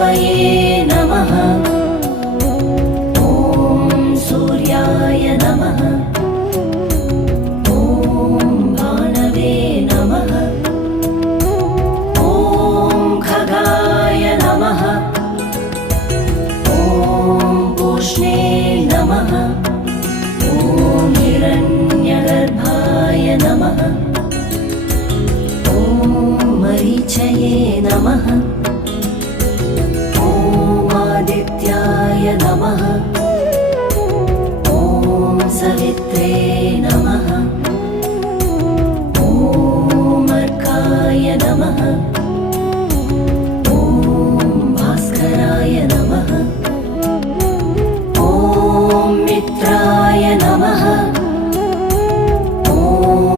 रवये नमः। ॐ सूर्याय नमः। ॐ भानवे नमः। ॐ खगाय नमः। ॐ पूष्णे नमः। ॐ हिरण्यगर्भाय नमः। ॐ मरीचये नमः नमः। ॐ सवित्रे नमः। ॐ अर्काय नमः। ॐ भास्कराय नमः। ॐ मित्राय नमः।